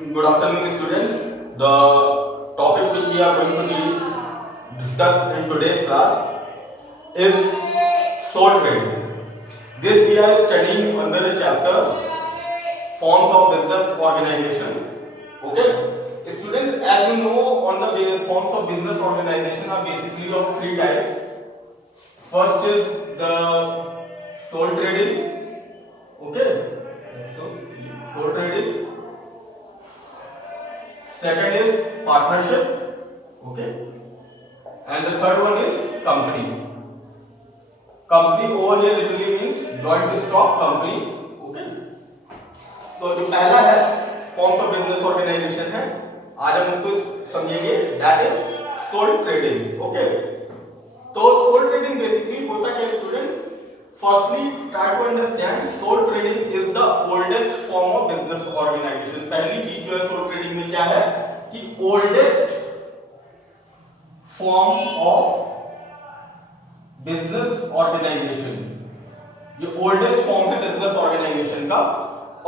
Good afternoon, students. The topic which we are going to discuss in today's class is sole trading. This we are studying under the chapter Forms of Business Organization. Okay, students, as you know, on the base forms of business organization are basically of three types. First is the sole trading. Okay, so sole trading. Second is partnership, okay, and the third one is company. Company over here literally means joint stock company, okay. So जो पहला है forms of business organization है, आज हम उसको समझेंगे, that is sole trading, okay. तो sole trading basically होता क्या students? Firstly, try to understand sole trading is the oldest form of business organization. पहली चीज जो है sole trading में क्या है कि oldest form of business organization. ये oldest form है business organization का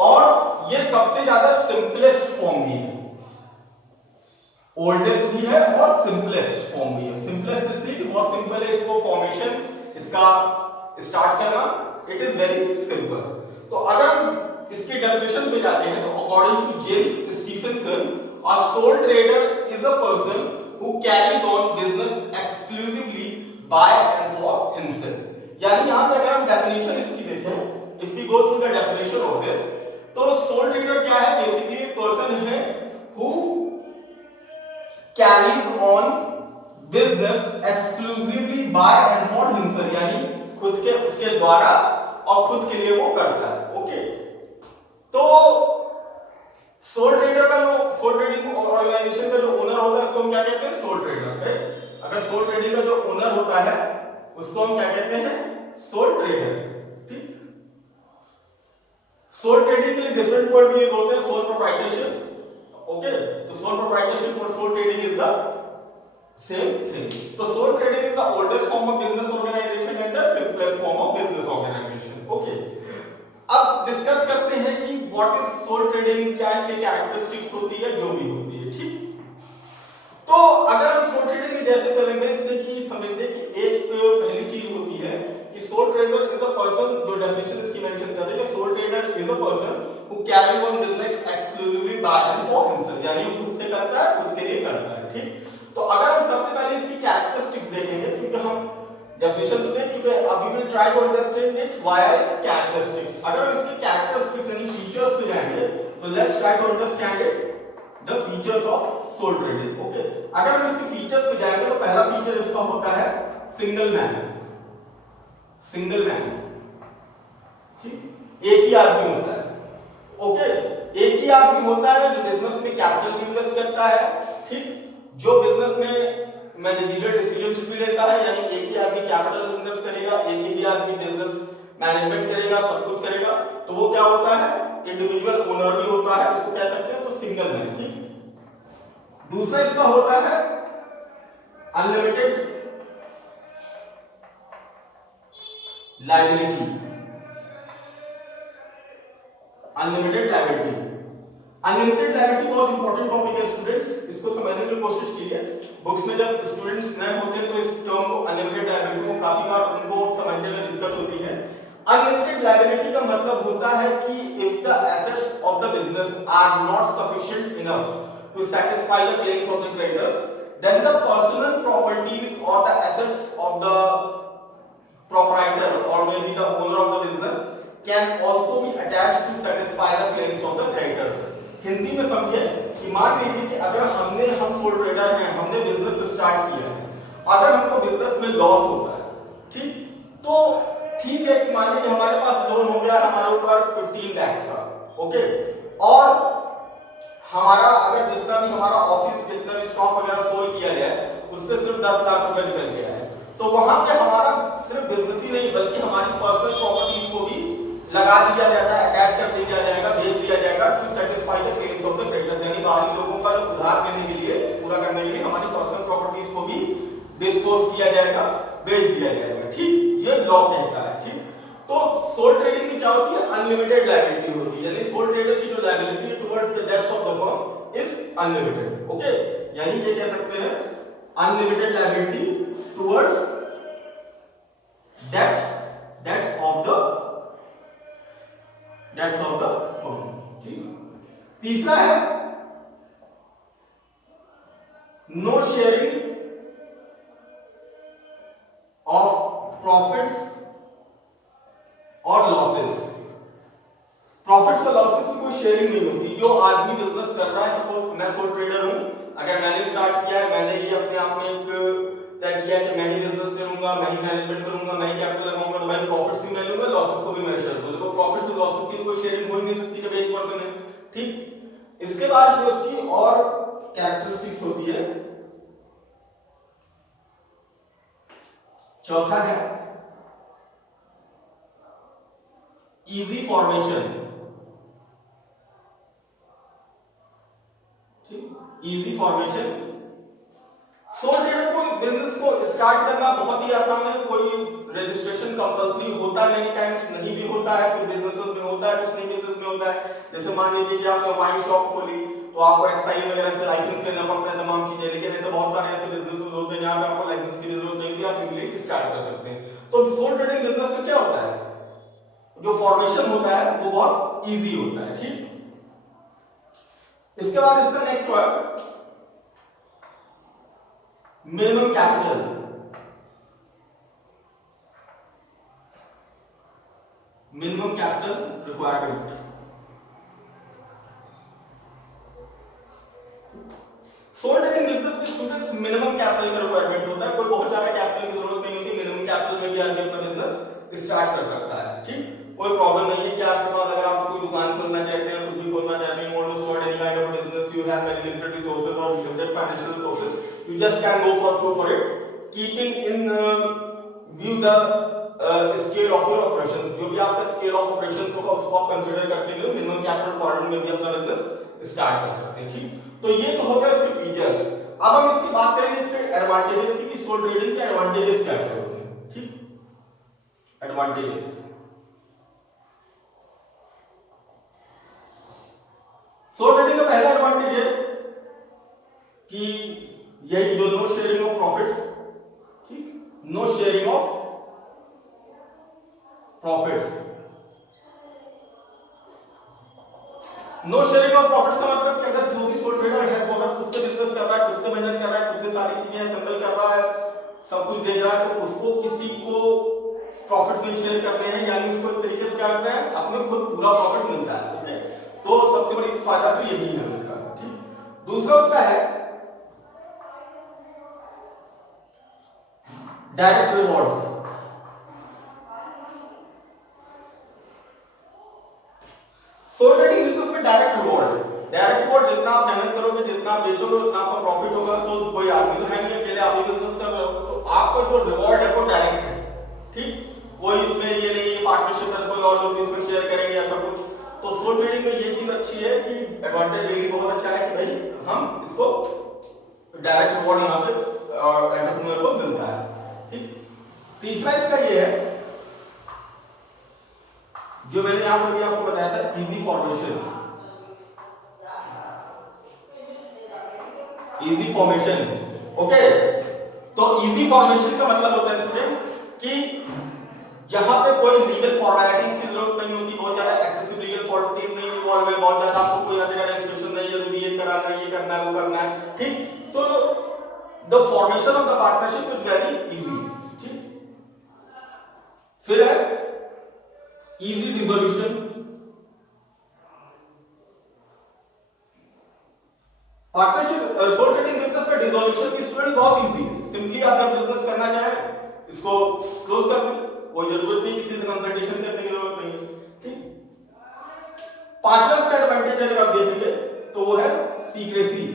और ये सबसे ज्यादा simplest form भी है. Oldest भी है और simplest form भी है. Simplest इसलिए बहुत simple है, इसको formation इसका स्टार्ट करना इट इज वेरी सिंपल. तो अगर हम इसकी डेफिनेशन पे जाते हैं तो according to James Stephenson, a sole trader is a person who carries on business exclusively by and for himself. यानी यहां पे अगर हम डेफिनेशन इसकी देखें, if we go through the definition of this, तो सोल ट्रेडर क्या है? बेसिकली एक पर्सन है who carries on business exclusively by and for himself, यानी खुद के उसके द्वारा और खुद के लिए वो करता है. ओके, तो सोल ट्रेडर का जो सोल ट्रेडिंग ऑर्गेनाइजेशन का जो ओनर होता है उसको हम क्या कहते हैं? Sole trader. राइट? अगर सोल ट्रेडिंग का जो ओनर होता है उसको हम क्या कहते हैं? Sole trader. ठीक. सोल ट्रेडिंग के लिए डिफरेंट वर्ड यूज होते हैं. Sole proprietorship. ओके, तो सोल प्रोप्राइटरशिप और sole trading is the same thing. So sole trading is the oldest form of business organization and the simplest form of business organization. Okay. अब discuss करते हैं कि what is sole trading, क्या इसके characteristics होती है, जो भी होती है. ठीक. तो अगर हम सोल ट्रेडिंग में जैसे चलेंगे जैसे कि समझते कि एक पहली चीज होती है कि sole trader is a person, जो डेफिनेशन इसकी मेंशन कर रही है, sole trader is a person who carries on business exclusively by and for himself, यानी खुद से करता है, खुद के लिए करता है. ठीक. तो अगर हम सबसे पहले इसकी कैरेक्टरिस्टिक्स देखेंगे, क्योंकि हम डेफिनेशन तो देख चुके हैं, अभी will try to understand its why is characteristics. अगर हम इसके कैरेक्टरिस्टिक्स यानी फीचर्स पे जाएंगे तो let's try to understand it the features of sole trading. Okay, अगर हम इसके फीचर्स पे जाएंगे तो पहला फीचर इसका होता है सिंगल मैन. Single man. ठीक, एक ही आदमी होता है. ओके, एक ही आदमी होता है जो बिजनेस में कैपिटल इन्वेस्ट करता है. ठीक, जो बिजनेस में मैनेजरियल डिसीजंस भी लेता है, यानी एक ही आदमी कैपिटल इन्वेस्ट करेगा, एक ही आदमी बिजनेस मैनेजमेंट करेगा, सब कुछ करेगा, तो वो क्या होता है? इंडिविजुअल ओनर भी होता है, उसको कह सकते हैं तो सिंगल मैन. ठीक. दूसरा इसका होता है unlimited liability. Unlimited liability. Unlimited liability बहुत इंपॉर्टेंट टॉपिक है स्टूडेंट्स, इसको समझने की कोशिश कीजिए. बुक्स में जब स्टूडेंट्स नए होते हैं तो इस टर्म को अनलिमिटेड लायबिलिटी को काफी बार उनको समझने में दिक्कत होती है. अनलिमिटेड लायबिलिटी का मतलब होता है कि if the assets of the business are not sufficient enough to satisfy the claims of the creditors, then the personal properties और the assets of the proprietor और may be the owner of the business can also be attached to satisfy the claims of the creditors. Hindi में समझे कि मान लीजिए कि अगर हम सोल ट्रेडर हैं, हमने बिजनेस स्टार्ट किया है, अगर हमको बिजनेस में लॉस होता है, ठीक, तो ठीक है कि मान लीजिए हमारे पास लोन हो गया हमारे ऊपर 15 लाख का. ओके, और हमारा अगर जितना भी हमारा ऑफिस जितना भी स्टॉक वगैरह सोल्ड किया गया है उससे सिर्फ 10 लाख रुपए निकल गया है, तो वहां पे हमारा सिर्फ बिजनेस ही नहीं बल्कि हमारी पर्सनल प्रॉपर्टीज को भी लगा दिया जाता है, अटैच कर दिया जाएगा, भेज दिया जाएगा to satisfy the claims of the creditors, यानी बाहरी लोगों का जो उधार देने के लिए पूरा करने के लिए हमारी पर्सनल प्रॉपर्टीज को भी डिस्पोज किया जाएगा, भेज दिया जाएगा. ठीक, ये लॉ कहता है. ठीक, तो सोल ट्रेडिंग में क्या होती है, अनलिमिटेड लायबिलिटी होती है, यानी सोल ट्रेडर की जो लायबिलिटी है towards the debts of the firm is unlimited. Okay, यानी ये कह सकते हैं unlimited liability towards debts of the firm. ठीक, तीसरा है नो शेयरिंग ऑफ प्रॉफिट्स और लॉसेस। प्रॉफिट्स और लॉसेस की कोई शेयरिंग नहीं होगी। जो आदमी बिजनेस कर रहा है, सपोज मैं सोल ट्रेडर हूं, अगर मैंने स्टार्ट किया है, मैंने ये अपने आप में एक तय किया कि मैं ही बिजनेस करूंगा, मैं ही मैनेजमेंट करूंगा, मैं ही कैपिटल लगाऊंगा, तो मैं प्रॉफिट्स भी मैं लूंगा, लॉसेस को भी मैं शेयर करूंगा। देखो प्रॉफिट्स और लॉसेस की कोई शेयरिंग हो ही नहीं सकती जब एक पर्सन है। ठीक, इसके बाद जो उसकी और कैरेक्टरिस्टिक्स होती है, चौथा है easy formation. Easy formation, soul trader को बिजनेस को स्टार्ट करना बहुत ही आसान है। कोई रजिस्ट्रेशन कंपलसरी होता है, मेनी टाइम्स नहीं भी होता है, कुछ बिजनेसेस में होता है, कुछ नहीं बिजनेस में होता है। जैसे मान लीजिए कि आपने वाइन शॉप खोली तो आपको एक्साइज वगैरह से लाइसेंस लेना पड़ता है, तमाम चीजें, लेकिन ऐसे बहुत सारे ऐसे बिजनेसेस होते हैं जहां पे आपको लाइसेंस की जरूरत नहीं होती, आप इजीली स्टार्ट कर सकते हैं। तो सोल ट्रेडिंग बिजनेस में क्या होता है, जो फॉर्मेशन होता है वो बहुत इजी होता है। ठीक, इसके बाद इसका next word minimum capital. Minimum capital requirement. Sole trading business में स्टूडेंट्स मिनिमम कैपिटल का रिक्वायरमेंट होता है। कोई बहुत ज्यादा कैपिटल की जरूरत नहीं होती, मिनिमम कैपिटल में भी आदमी अपना बिजनेस स्टार्ट कर सकता है। ठीक, कोई प्रॉब्लम नहीं है कि आपके पास अगर आप कोई दुकान खोलना चाहते हैं, कुछ भी खोलना चाहते हैं, want to start any kind of business, you have very limited resources or limited financial resources, you just can go for it, keeping in view the scale of your operations। जो भी आपका स्केल ऑफ ऑपरेशंस होगा उसको आप consider करते हुए minimum capital requirement में भी अपना बिजनेस स्टार्ट कर सकते हैं। ठीक, तो ये तो हो गया इसके फीचर्स। अब हम इसकी बात करेंगे इसके एडवांटेजेस की, कि सोल ट्रेडिंग के एडवांटेजेस क्या क्या होते हैं। ठीक, एडवांटेजेस, सोल ट्रेडिंग का पहला एडवांटेज है कि यही जो नो शेयरिंग ऑफ प्रॉफिट्स। ठीक, no sharing of profits. No sharing of profits का मतलब कि अगर जो भी सोल ट्रेडर है वो अगर खुद से बिजनेस कर रहा है, खुद से मेहनत कर रहा है, खुद से सारी चीजें असेंबल कर रहा है, सब कुछ देख रहा है, तो उसको किसी को प्रॉफिट्स नहीं शेयर करते हैं, यानी उसको एक तरीके से क्या करते हैं, अपने खुद पूरा प्रॉफिट मिलता है। ओके, तो सबसे बड़ी फायदा तो यही है उसका। ठीक, दूसरा उसका है direct reward. Sole trading business में डायरेक्ट रिवॉर्ड जितना आप मेहनत करोगे, जितना आप बेचोगे, उतना आपका प्रॉफिट होगा। तो कोई आदमी तो है नहीं अकेले आप ही बिजनेस कर रहे हो, तो आपका जो रिवॉर्ड है वो डायरेक्ट है। ठीक, कोई इसमें ये नहीं है पार्टनरशिप है, कोई और लोग इसमें शेयर करेंगे ऐसा कुछ। तो सोल ट्रेडिंग में ये चीज अच्छी है कि एडवांटेज रियली बहुत अच्छा है कि भाई हम इसको डायरेक्ट रिवॉर्ड यहाँ पे एंटरप्रेन्योर को मिलता है। ठीक, तीसरा इसका ये है जो मैंने यहां पर भी आपको बताया था, easy formation. Easy formation, okay, तो इजी फॉर्मेशन का मतलब होता है स्टूडेंट्स कि जहां पे कोई लीगल फॉर्मेलिटीज की जरूरत नहीं होती, बहुत ज्यादा एक्सेसिव लीगल फॉर्मेलिटीज नहीं इन्वॉल्व है, बहुत ज्यादा आपको कोई जगह रजिस्ट्रेशन नहीं जरूरी है, कराना ये करना है वो करना है। ठीक, so the formation of the partnership is very easy. ठीक, फिर है easy dissolution. Partnership sole trading business में डिसोल्यूशन की स्टूडेंट बहुत इजी है। सिंपली आप जब बिजनेस करना चाहें इसको क्लोज कर दें, कोई जरूरत नहीं किसी से कंसल्टेशन करने की जरूरत नहीं है। ठीक, पांचवा इसका एडवांटेज अगर आप देखेंगे तो वो है secrecy.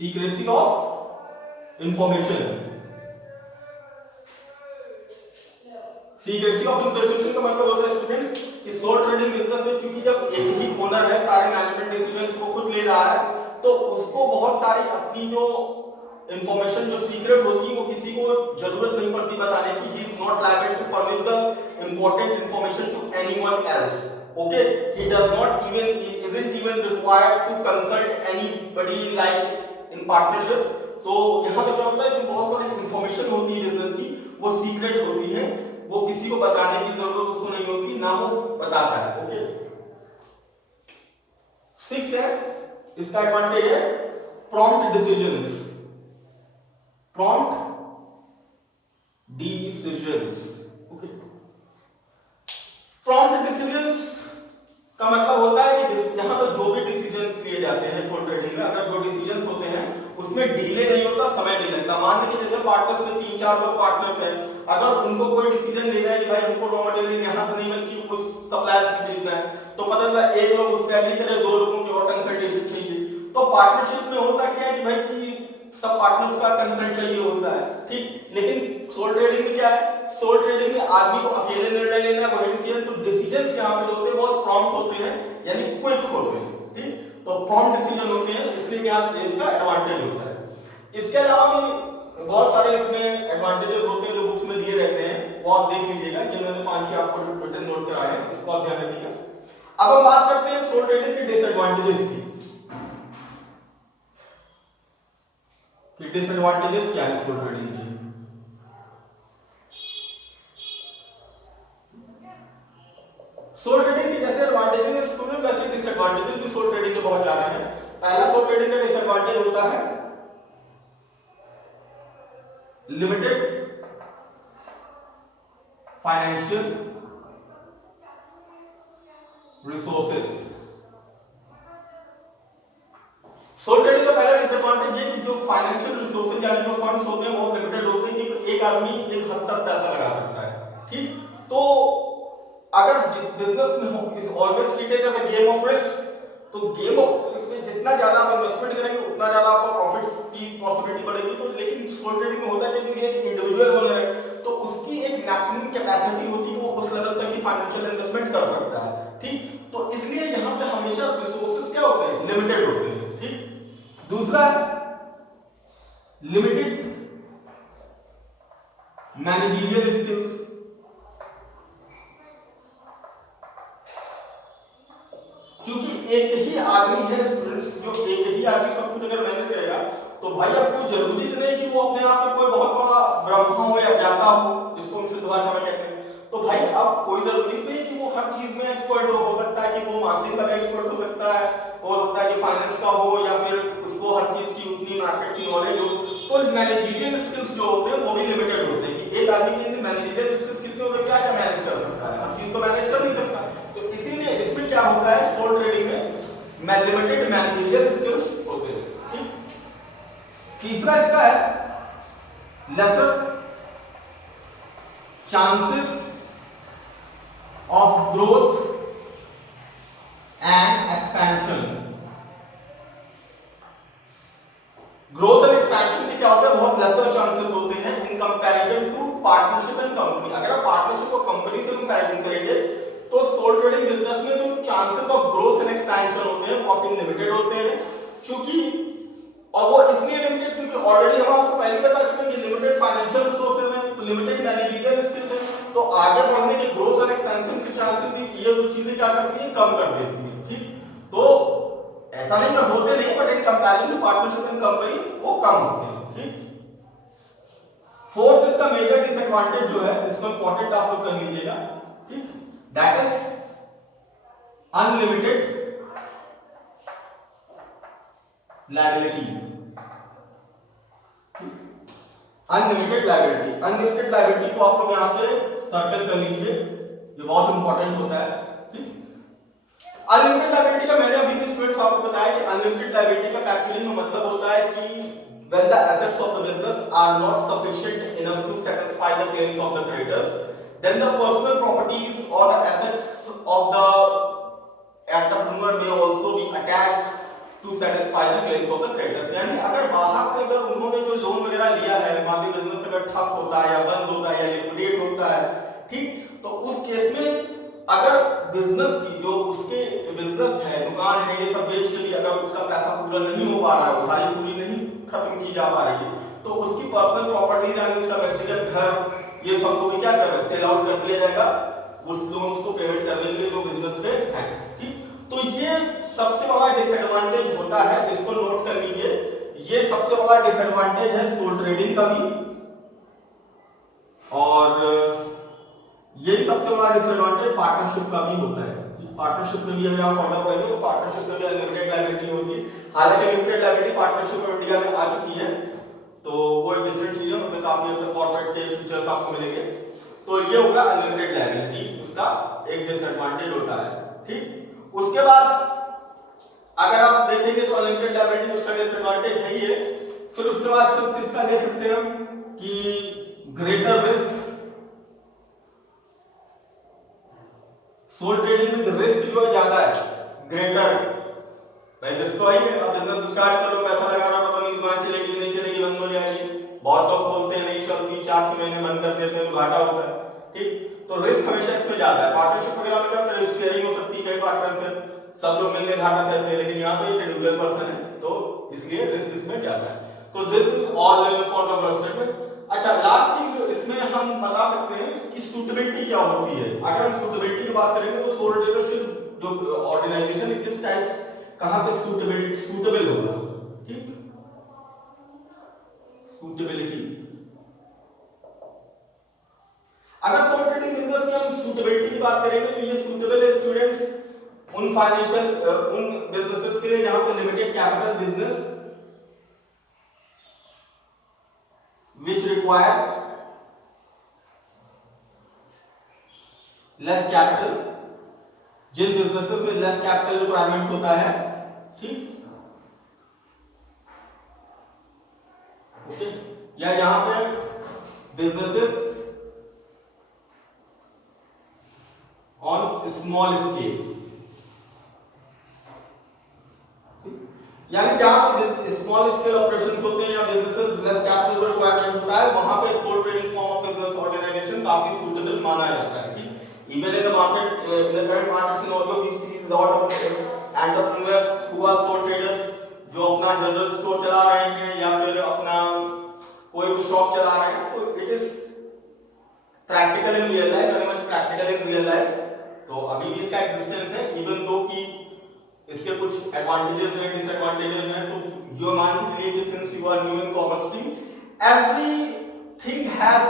Secrecy of information. Secrecy of information का मतलब होता है स्टूडेंट्स कि सोल ट्रेडिंग बिजनेस में क्योंकि जब एक ही ओनर है, सारे मैनेजमेंट डिसीजंस को खुद ले रहा है, तो उसको बहुत सारी अपनी जो इंफॉर्मेशन जो सीक्रेट होती है वो किसी को जरूरत नहीं पड़ती बताने की। He is not liable to furnish the important information to anyone else. Okay, he does not even, he isn't even required to consult anybody like in partnership. तो यहाँ पे क्या होता है कि बहुत सारी इंफॉर्मेशन होती है बिजनेस की, वो सीक्रेट होती है, वो किसी को बताने की जरूरत उसको नहीं होती, ना वो बताता है. ओके, 6 है, इसका एडवांटेज है prompt decisions. Prompt decisions. Okay, prompt decisions का मतलब होता है कि यहाँ पर जो भी डिसीजंस लिए जाते हैं सोल ट्रेडिंग में, अगर जो डिसीजंस होते हैं उसमें डिले नहीं होता, समय नहीं लगता. मान लीजिए जैसे पार्टनर्स में 3-4 लोग पार्टनर्स हैं, अगर उनको कोई डिसीजन लेना है कि भाई हमको रॉ मटेरियल यहाँ से नहीं बल्कि उस सप्लायर से खरीदना है, तो पता चला एक लोग उस पर एग्री करे, 2 लोगों की और कंसल्टेशन चाहिए. तो पार्टनरशिप में होता क्या है कि भाई कि सब पार्टनर्स का कंसल्ट चाहिए होता है, ठीक. लेकिन सोल ट्रेडिंग में क्या है, सोल ट्रेडिंग में आदमी को अकेले निर्णय लेना है, वही डिसीजन. तो डिसीजंस यहाँ पे होते हैं बहुत प्रॉम्प्ट होते हैं, यानी क्विक होते हैं, ठीक. तो प्रॉम्प्ट डिसीजन होते हैं, इसलिए यहाँ इसका एडवांटेज होता है. इसके अलावा भी बहुत सारे इसमें एडवांटेजेस होते हैं जो बुक्स में दिए रहते हैं, वो आप देख लीजिएगा. ये मैंने 5-6 आपको रिटन नोट कराए हैं, इसको आप ध्यान रखिएगा. अब हम बात करते हैं सोल ट्रेडिंग के डिसएडवांटेजेस की. डिसएडवांटेजेस क्या है सोल ट्रेडिंग के? सोल ट्रेडिंग के जैसे एडवांटेजेस हैं स्टूडेंट, वैसे डिसएडवांटेजेस भी सोल ट्रेडिंग के बहुत ज्यादा है. पहला सोल ट्रेडिंग का डिसएडवांटेज होता है limited financial resources. Sole trading का पहला डिसएडवांटेज ये कि जो फाइनेंशियल रिसोर्सेज यानी जो फंड्स होते हैं वो लिमिटेड होते हैं कि एक आदमी एक हद तक पैसा लगा सकता है, ठीक. तो अगर बिजनेस में हो is always treated as a game of risk, तो गेम ऑफ इसमें जितना ज्यादा आप इन्वेस्टमेंट करेंगे उतना ज्यादा आपका प्रॉफिट्स की पॉसिबिलिटी बढ़ेगी. तो लेकिन सोल ट्रेडिंग में होता है कि एक इंडिविजुअल ओनर है तो उसकी एक मैक्सिमम कैपेसिटी होती है कि वो उस लेवल तक ही फाइनेंशियल इन्वेस्टमेंट कर सकता है, ठीक. तो इसलिए यहाँ पे हमेशा रिसोर्सेज क्या होते हैं, लिमिटेड होते हैं, ठीक. दूसरा लिमिटेड मैनेजरियल स्किल्स. क्योंकि एक ही आदमी है स्टूडेंट्स, जो एक ही आदमी सब कुछ अगर मैनेज करेगा तो भाई आपको जरूरी तो नहीं कि वो अपने आप में कोई बहुत बड़ा ब्रह्मा हो या ज्ञाता हो, जिसको हम सिद्ध भाषा में कहते हैं. तो भाई अब कोई जरूरी नहीं कि वो हर चीज में एक्सपर्ट हो सकता है कि वो मार्केटिंग का भी एक्सपर्ट हो सकता है, हो सकता है कि फाइनेंस का हो, या फिर उसको हर चीज की उतनी मार्केट की नॉलेज हो. तो मैनेजरियल स्किल्स जो होते हैं वो भी लिमिटेड होते हैं कि एक आदमी के अंदर मैनेजरियल स्किल्स कितने होते हैं, क्या क्या मैनेज कर सकता है, हर चीज को मैनेज कर नहीं सकता. तो इसीलिए इसमें क्या होता है सोल ट्रेडिंग में लिमिटेड मैनेजरियल स्किल्स होते हैं, ठीक. तीसरा इसका है lesser chances of growth and expansion. Growth and expansion के क्या होता है, बहुत लेसर चांसेस होते हैं in comparison to partnership and company. अगर आप पार्टनरशिप को कंपनी से कंपैरिजन करेंगे तो सोल ट्रेडिंग बिजनेस में जो chances of growth and expansion होते हैं वो काफी लिमिटेड होते हैं. क्योंकि और वो इसलिए लिमिटेड क्योंकि ऑलरेडी हम आपको पहले बता चुके हैं कि लिमिटेड फाइनेंशियल रिसोर्सेज हैं, तो लिमिटेड मैनेजरियल स्किल्स हैं, तो आगे बढ़ने के ग्रोथ और एक्सपेंशन के चांसेस भी ये दो चीजें क्या करती हैं, कम कर देती हैं, ठीक. तो ऐसा नहीं कि होते नहीं, but in comparison to partnership and company वो कम होते हैं, ठीक. फोर्थ इसका मेजर डिसएडवांटेज जो है, इसको इंपॉर्टेंट आप लोग कर लीजिएगा, ठीक. That is unlimited liability. Unlimited liability, unlimited liability को आप लोग यहाँ पे सर्कल कर लीजिए, ये बहुत इंपॉर्टेंट होता है, ठीक. अनलिमिटेड लायबिलिटी का मैंने अभी भी स्टूडेंट्स आपको बताया कि अनलिमिटेड लायबिलिटी का एक्चुअली में मतलब होता है कि when the assets of the business are not sufficient enough to satisfy the claims of the creditors, then the personal properties or the assets of the entrepreneur may also be attached to satisfy the claims of the creditors. यानी अगर बाहर से अगर उन्होंने जो loan वगैरह लिया है, वहां पे बिजनेस अगर ठप होता है या बंद होता है या लिक्विडेट होता है, ठीक, तो उस केस में अगर बिजनेस की जो उसके बिजनेस है, दुकान है, ये सब बेच के भी अगर उसका पैसा पूरा नहीं हो पा रहा है, उधारी पूरी नहीं खत्म की जा पा रही है, तो उसकी पर्सनल प्रॉपर्टीज यानी उसका व्यक्तिगत घर, ये सबको भी क्या कर रहे हैं, सेल आउट कर दिया जाएगा उस लोन्स को पेमेंट करने के लिए जो बिजनेस पे है। ठीक, तो ये सबसे बड़ा डिसएडवांटेज होता है, इसको नोट कर लीजिए, ये सबसे बड़ा डिसएडवांटेज है सोल ट्रेडिंग का भी, और यही सबसे बड़ा डिसएडवांटेज पार्टनरशिप का भी होता है। पार्टनरशिप में भी अगर आप फॉलो करेंगे तो पार्टनरशिप में भी अनलिमिटेड लायबिलिटी होती है, हालांकि लिमिटेड लायबिलिटी पार्टनरशिप में इंडिया में आ चुकी है, तो वो एक डिफरेंट चीज है, उसमें काफी हद तक कॉर्पोरेट के फीचर्स आपको मिलेंगे। तो ये होगा अनलिमिटेड लायबिलिटी, उसका एक डिसएडवांटेज होता है। ठीक, उसके बाद अगर आप देखेंगे तो अनलिमिटेड लायबिलिटी उसका डिसएडवांटेज है ही है। फिर उसके बाद फिर इसका ले सकते हैं हम कि ग्रेटर रिस्क, सोल ट्रेडिंग में रिस्क जो है ज्यादा है, ग्रेटर। भाई रिस्क तो है, अब बिजनेस स्टार्ट करो, पैसा लगा रहा, पता नहीं दुकान चलेगी नहीं चलेगी, बंद हो जाएगी, बहुत लोग खोलते हैं नहीं चलती, 4-6 महीने बंद कर देते हैं तो घाटा होता है। ठीक, तो रिस्क हमेशा इसमें ज्यादा है। पार्टनरशिप वगैरह में क्या रिस्क शेयरिंग हो सकती है, कई पार्टनर से सब लोग मिलकर घाटा सहते हैं, लेकिन यहाँ पे एक इंडिविजुअल पर्सन है तो इसलिए रिस्क इसमें ज्यादा है। तो this is all for the statement. अच्छा, लास्ट थिंग इसमें हम बता सकते हैं कि सूटेबिलिटी क्या होती है। अगर हम सूटेबिलिटी की बात करेंगे तो सोल ट्रेडरशिप जो ऑर्गेनाइजेशन है किस टाइप्स कहां पे सूटेबल होगा। ठीक, सूटेबिलिटी, अगर सोल ट्रेडिंग बिजनेस की हम सूटेबिलिटी की बात करेंगे तो ये सूटेबल है स्टूडेंट्स उन फाइनेंशियल उन बिजनेसेस के लिए जहां पे limited capital business which require less capital, जिन बिजनेसेस में लेस कैपिटल रिक्वायरमेंट होता है। ठीक, ओके, या यहां पे बिजनेसेस ऑन स्मॉल स्केल, यानी जहां पे स्मॉल स्केल ऑपरेशंस होते हैं या बिजनेसेस लेस कैपिटल को रिक्वायरमेंट होता है, वहां पे sole trading form of business organisation काफी सूटेबल माना जाता है। ठीक, even in the market, in the current market scenario we see lot of entrepreneurs who are sole traders, जो अपना जनरल स्टोर चला रहे हैं या फिर अपना कोई भी शॉप चला रहे हैं, तो it is practical in real life, very much practical in real life. तो अभी भी इसका एग्जिस्टेंस है, इवन दो कि इसके कुछ एडवांटेजेस हैं, डिसएडवांटेजेस हैं। तो जो मान के चलिए कि since you are new in commerce stream, everything has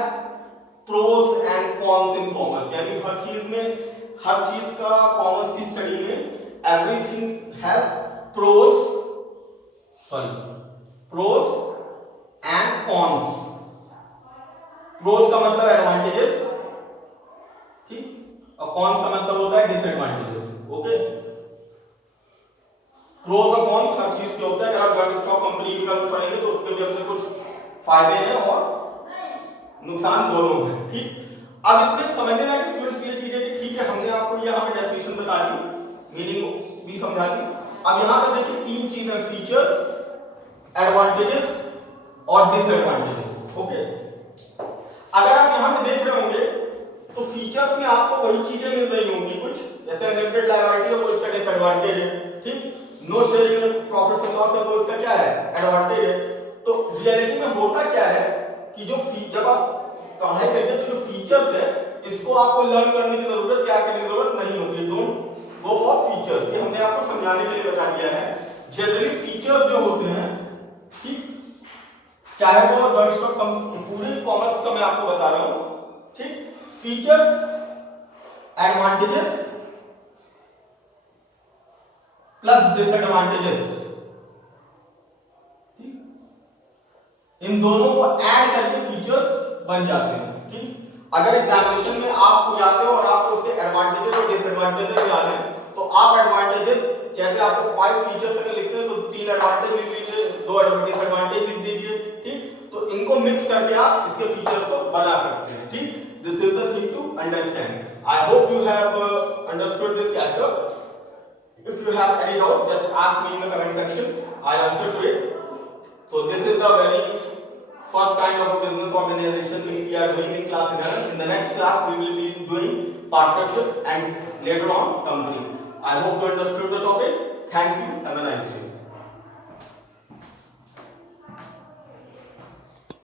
pros and cons in commerce, यानी हर चीज का कॉमर्स की स्टडी में everything has pros and cons. Pros का मतलब एडवांटेजेस, ठीक, और कॉन्स का मतलब होता है डिसएडवांटेजेस। ओके, प्रोस और कॉन्स हर चीज के होता है। अगर आप जॉइंट स्टॉक कंपनी की बात करेंगे तो उसके भी अपने कुछ फायदे हैं और नुकसान दोनों हैं। ठीक, अब इसमें समझने लायक स्टूडेंट्स ये चीज है कि ठीक है, हमने आपको यहाँ पे डेफिनेशन बता दी, मीनिंग भी समझा दी। अब यहाँ पे देखिए तीन चीजें, फीचर्स, एडवांटेजेस और डिसएडवांटेजेस। ओके, अगर आप यहाँ पे देख रहे होंगे तो फीचर्स में आपको वही चीजें मिल रही होंगी कुछ, जैसे अनलिमिटेड लायबिलिटी है वो इसका डिसएडवांटेज है। ठीक, no sharing profits and loss है वो इसका क्या है, एडवांटेज है। तो रियलिटी में होता क्या है कि जो जब आप पढ़ाई करते हैं तो जो फीचर्स है इसको आपको लर्न करने की जरूरत, क्या करने की जरूरत नहीं होती। डोंट गो फॉर फीचर्स, ये हमने आपको समझाने के लिए बता दिया है। जनरली फीचर्स जो होते हैं, ठीक, चाहे वो जॉइंट स्टॉक पूरी कॉमर्स का मैं आपको बता रहा हूं, ठीक, फीचर्स, एडवांटेजेस प्लस डिसएडवांटेजेस, इन दोनों को ऐड करके फीचर्स बन जाते हैं। ठीक, अगर एग्जामिनेशन में आप को जाते हो और आपको उसके एडवांटेजेस और डिसएडवांटेजेस जाने तो आप एडवांटेजेस, जैसे आपको 5 फीचर्स अगर लिखते हैं तो 3 एडवांटेज लिख लीजिए, 2 डिसएडवांटेज लिख दीजिए। ठीक, तो इनको मिक्स करके आप इसके फीचर्स को बना सकते हैं। ठीक, this is the thing to understand. I hope you have understood this chapter. If you have any doubt, just ask me in the comment section. I'll answer to it. So this is the very first kind of a business organization which we are doing in class 11. In the next class, we will be doing partnership and later on company. I hope you understood the topic. Thank you. Have a nice day.